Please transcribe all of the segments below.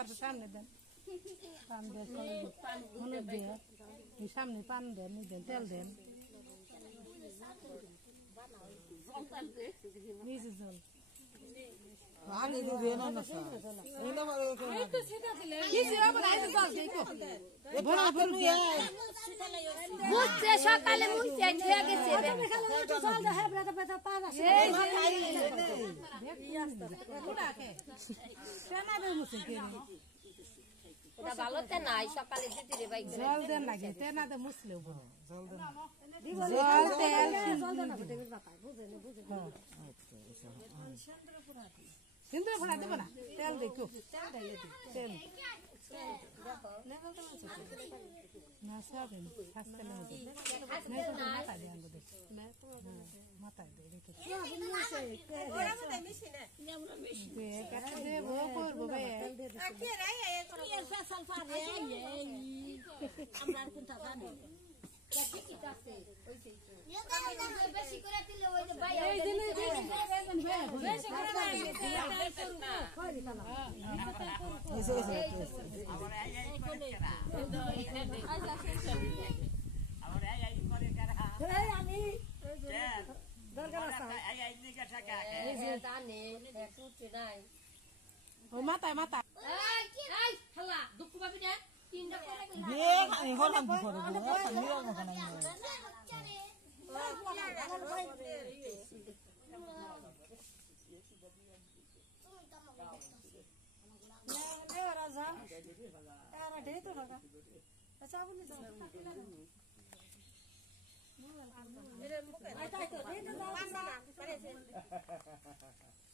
তারপর সামনে দেন পান দিয়ে হলুদ দিয়ে সামনে পান দেন দেন তেল দেন নিজে জল আগে দিবে না না স্যার এনে বড় এই তো সেটা দিলে কিছু হবে না এই জল দেই তো বড় বড় মুছে সকালে মুছে ধুয়ে গেছে জল দে হে ব্রাদা পেটা পানা এই সেনা বে মুছে কে এটা ভালোতে নাই সকালে দিতে রে ভাই জল দেন লাগে তেনা দে মুছলে বড় জল দেন জল তেল জল দেন না টেবিল বাপায় বুঝে না বুঝে সিন্দুর ফোড়া দেব না তেল দেখো তেল দিলে তেল না সাবেন হাসতে না হবে না তো মাথা দিয়ে আঙ্গুল দে না তো মাথা দিয়ে রেখে ওরা মতে মিশি না আমরা মিশি দে কাটে দে ও করব ভাই কে রাই কি স্পেশাল পারে আমরা কোনটা জানি কি কাছে ওইটাই তো বেশি করে দিলে ওই যে ভাই এই দিনে বেশি করে না কই দিতা না আমার আই করে কারা আমার আই করে কারা এই আমি দরকার আছে আই নিকা টাকা এই যে জানে একটু নাই ও মাথা এই হালা দুঃখ পাবি না তিনটা করে বে আমি হলাম কি করে বলে নিরা না কেন রাজা এরা ঢেই তো কাকা আচ্ছা বলি যাও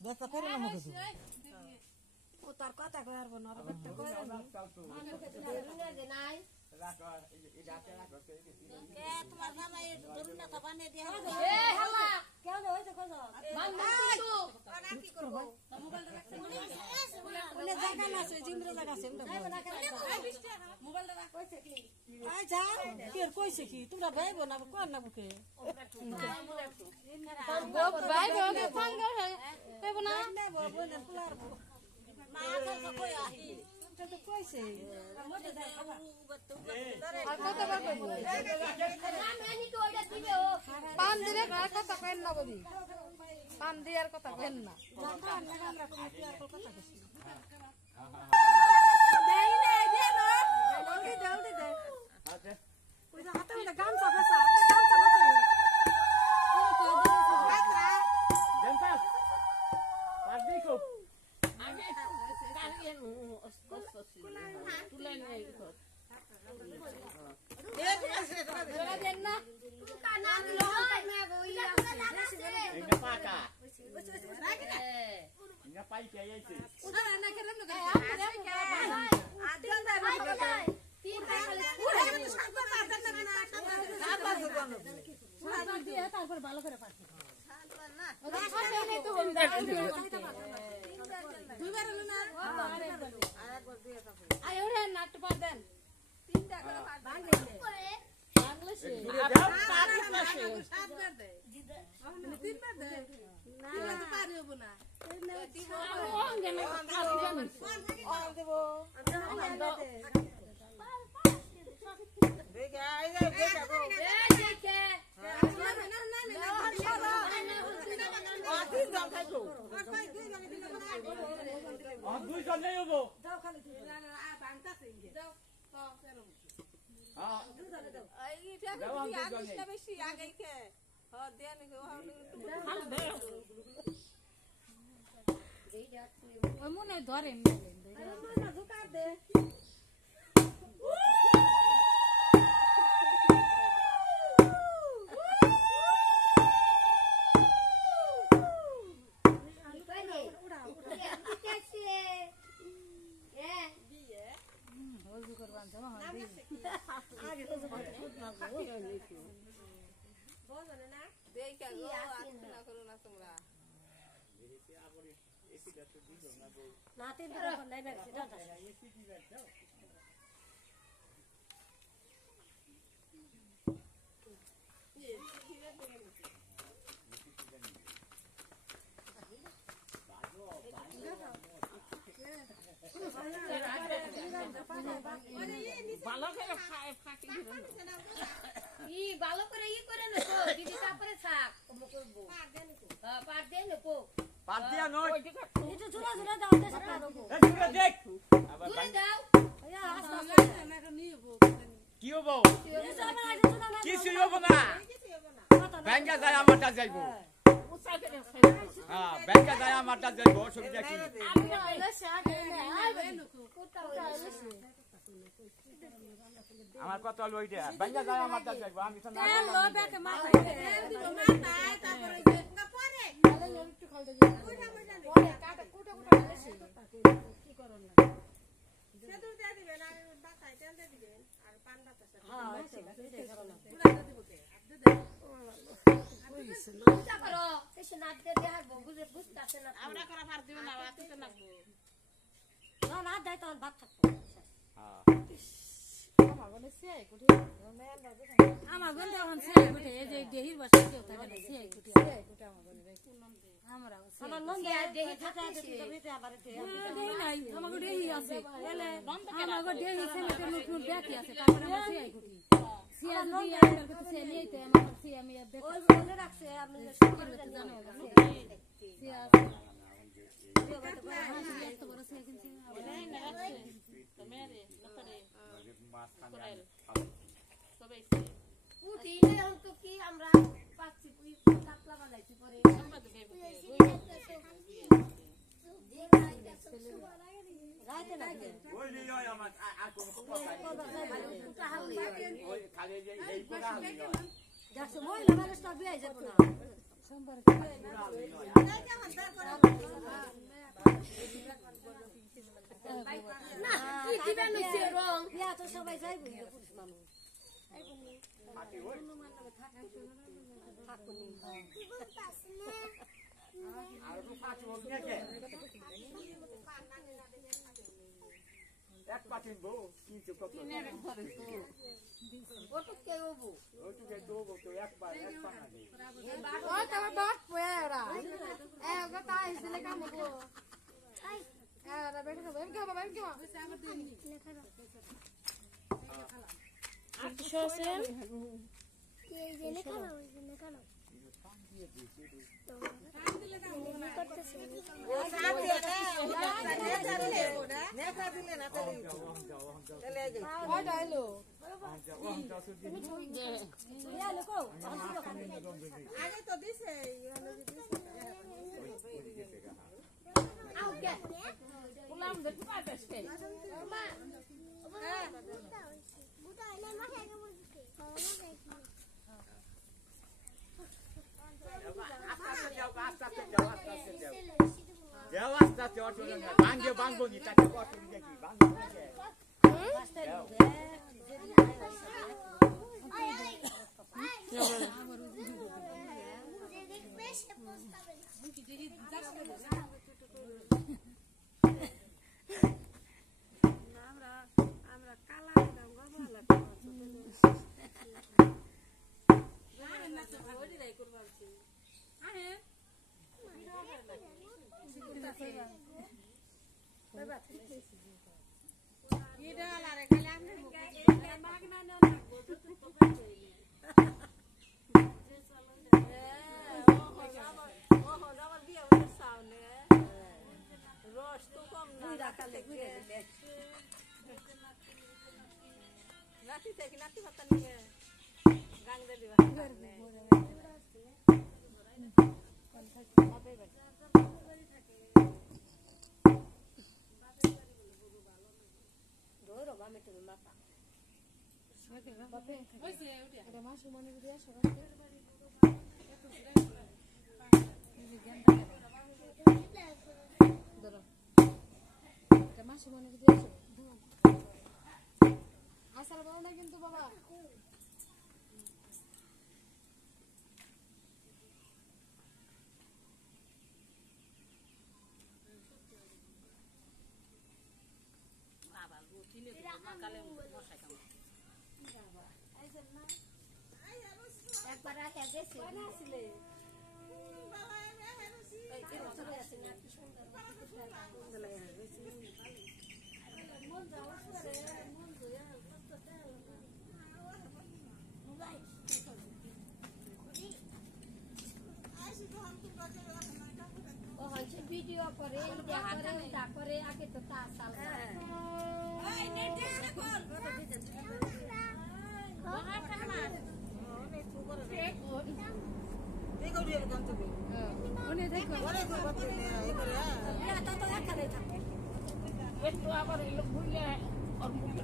দেখতে করে না মুখে ও তার কথা কই আর বনা করতে কই নাই রাখো এই রাতে রাখো এ হালা কেউ না হইতো কই যাও বান্দা তো কি করব মোবাইলটা রাখছে ওলে জায়গা না আছে জিমরে জায়গা আছে মোবাইলটা রাখ কইছে কি আই যা কি কইছে কি তোমরা ভাইবো না কোন না বুকে ভাই ওকে সঙ্গ কইব না নেব বনে পুলার মা তো কই আহি তো কইছে মতে দা আর কত বার কইব আমি তো ওইটা দিবে ও পান দিলে আর কথা কইন না বলি পান দিয়ার কথা কইন না জানতা না আমরা কোন কি আর কথা কইছি দেই না দে না জলদি দে আচ্ছা ওই হাতে মধ্যে গামছা ফেসা হাতে গামছা ফেসা জেন্টা পাস দেখো আমি কারিয়েন তুলে নেই তো তোরা দেন না কানা দিলো না বইয়া ইংনা পাকা ইংনা পাই কে আইছে উদার না কেন না আদিন দা তিন তারপর ভালো করে পাচ্ছি দুইবার হলো না আরেকবার দিয়ে আয় ওরে নাট পা দেন তিনটা করে বাংলাদেশে সাতবার দেয় তিনবার দেয় না তো পারি হবো না দেখে আই যাই দেখো দেখে আদিন দাম খাইছো আর দুই জন নেই হবো দাও খালি না না বাংটা সিঙ্গে দাও দাও ফেরো হ্যাঁ এইটা কি আকিসটা বেশি আগে কে হ দেন ওই মনে ধরে না ঢুকা দে নাতে নাই রাজি পাত দিয়া নয় এটা ঝুলা ঝুলা দাও দেশে পা দেবো এই দূরে দেখ আবার দূরে দাও এই আস্তে কি হবো এই সব আগে ঝুলা না কিছু হবো না ব্যাংকে যায় আমারটা যাইবো হ্যাঁ ব্যাংকে যায় আমারটা যাইবো অসুবিধা কি আমি হইলো শাক কোটা হইলো আমার কথা হলো ওইটা ব্যাংকে যায় আমারটা যাইবো আমি তো না লো ব্যাকে মাথা দিব মাথা তারপরে পরে তাহলে একটু খাল দাও পরে কাটা কোটা কোটা হইছে কি করন না সেদুর দিয়ে দিবেন আর বাসায় তেল দিয়ে দিবেন আর পান বাতাসা হ্যাঁ সেটাই করো না পুরা দিব কে আদে দে চিন্তা করো কিছু না দিয়ে হারবো বুঝতাছে না আমরা করা পার দিব না আতে না না না দাই তখন ভাত থাকবো হ্যাঁ আমার গন্ধ এখন সে উঠে এই যে দেহির বসে কেউ থাকে না সে উঠে আমরা আমার নন্দে দেহি থাকা আছে তো আবার দেহি নাই আমাকে দেহি আছে এলে আমাকে দেহি ছেলেতে নতুন দেখি আছে তারপরে আমরা সে উঠি সে যদি আমার কাছে সে নিতে আমার সে আমি দেখো ওই বলে রাখছে আপনি শুকিয়ে যেতে জানো সে আছে এত বড় সে কিনছে পুটি এখন তো কি আমরা পাচ্ছি কাতলা বানাইছি পরে রাইতে না ওই নিয়ে আমার আর কোন কথা নাই ওই খালি যে এই পুরা হলো দেখছো মহিলা মানুষ তো বিয়ে যাবো না সোমবার না কি দিবেন হইছে রং বিয়া তো সবাই যাইবো পুরুষ মানুষ আর পাঁচ বল দেখে এক পাতিন বউ কিন্তু কত ওটু কে ওবু ওটুকে দোবো তো একবার এক পানা দে ও তবে বাট পয়রা এ গো তাই ছিলে কাম গো আই আরে বেটা বাবা কে বাবা কে আর কিছু আছে কে জেনে খালো জেনে খালো আগে তো দিছে উলাম দেখতে পারছিস কে যাও আস্তে আস্তে অটো না ভাঙ্গে ভাঙবো নি তাতে কত দেখি ভাঙবো দেখে আমরা কালা দাম গবলা না তো ওই রাই করবাছি আহে এটা লারে খালি আপনি মাগ না না রস তো কম না রাখালে ঘুরে দিলে নাতি থেকে নাতি ভাতা নিয়ে গাং দে দিবা ধরো বামে তুমি মাথা এটা মাসু মনে দিয়ে আসো ধরো এটা মাসু মনে দিয়ে আসো আসার বড় না কিন্তু বাবা একবার আগে গেছে করে যা করে আগে তো তা সাল একটু আবার এলো ভুলে আর মুখে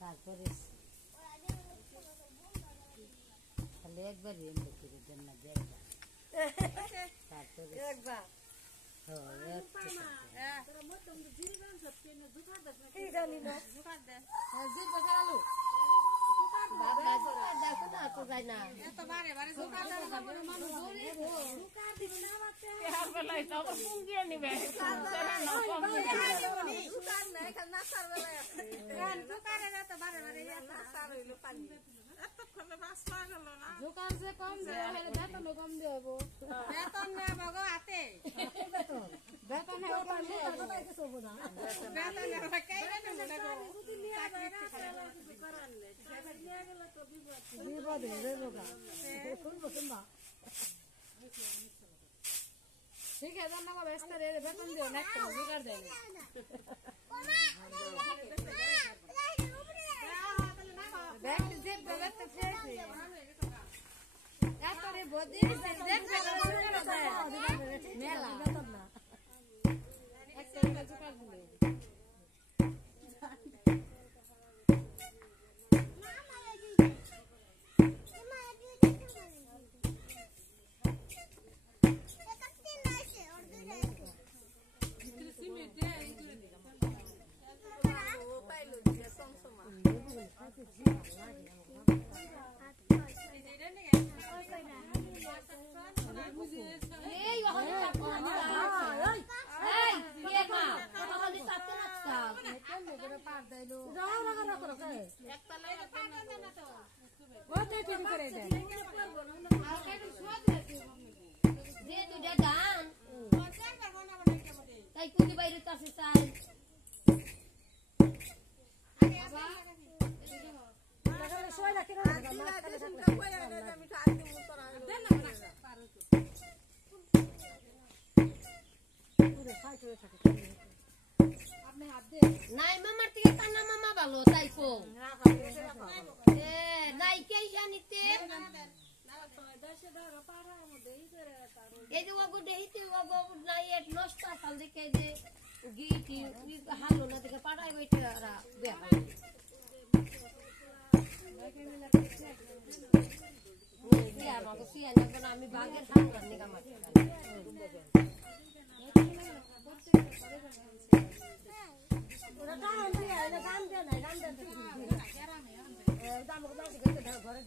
তারপরে খালি একবার এমনি করে দেন না দেখবা তারপরে একবার দোকান সে কম দেয় বেতন কম দেবো বেতন নেব গো হাতে বেতন নেব কম দেবো বেতন নেব কেইনে নেব গো বিপদ দেবো গা শুনবো শুনবা ঠিক আছে জানা গো ব্যস্ত রে বেতন দিও না একটা বিকার দেয় দেখ যে বলতে ফেসি এতরে বদি দেখ মেলা একটা জোকার দিলে নাই মামার থেকে কান্না মামা ভালো তাই কো নাই কে জানিতে এই যে ওগো দেইতে ওগো নাই এট নষ্ট কাল দেখে যে গিটি হালো না দেখে পাড়াই বইতে আরা বেহা আমি বাগের সামনে নিগা মারছি ঘরে